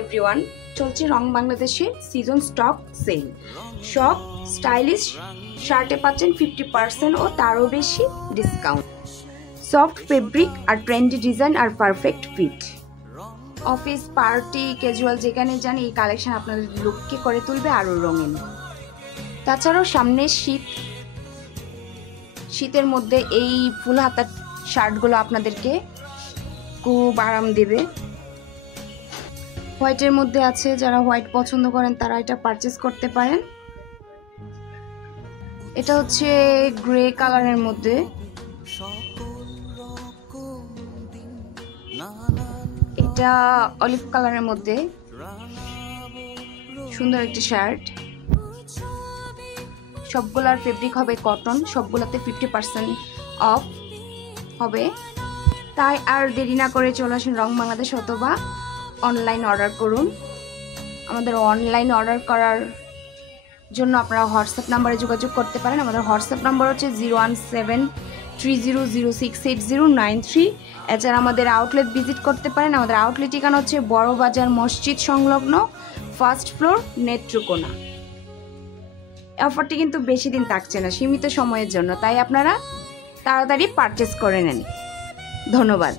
Everyone, চলছে রং বাংলাদেশের সিজন স্টক সেল। সব স্টাইলিশ শার্টে পাচ্ছেন 50% ও তারও বেশি ডিসকাউন্ট। সফট ফেব্রিক আর ট্রেন্ডি ডিজাইন আর perfect fit. Office party casual যেখানে যান এই কালেকশন আপনাদের লুককে করে তুলবে আরও রঙিন। তাছাড়াও সামনে শীতের মধ্যে এই ফুল হাতার শার্টগুলো আপনাদেরকে খুব আরাম দেবে। হোয়াইটের মধ্যে আছে, যারা হোয়াইট পছন্দ করেন তারা এটা পারচেজ করতে পারেন। এটা হচ্ছে গ্রে কালারের মধ্যে, এটা অলিভ কালারের মধ্যে সুন্দর একটি শার্ট। সবগুলার ফেব্রিক হবে কটন, সবগুলাতে 50% অফ হবে। তাই আর দেরি না করে চলে আসুন রং বাংলাদেশ অথবা অনলাইন অর্ডার করুন। আমাদের অনলাইন অর্ডার করার জন্য আপনারা হোয়াটসঅ্যাপ নাম্বারে যোগাযোগ করতে পারেন। আমাদের হোয়াটসঅ্যাপ নাম্বার হচ্ছে 01730068093। এছাড়া আমাদের আউটলেট ভিজিট করতে পারেন। আমাদের আউটলেট ঠিকানা হচ্ছে বড় বাজার মসজিদ সংলগ্ন, ফার্স্ট ফ্লোর, নেত্রকোনা। অফারটি কিন্তু বেশি দিন থাকছে না, সীমিত সময়ের জন্য, তাই আপনারা তাড়াতাড়ি পারচেস করে নেন। ধন্যবাদ।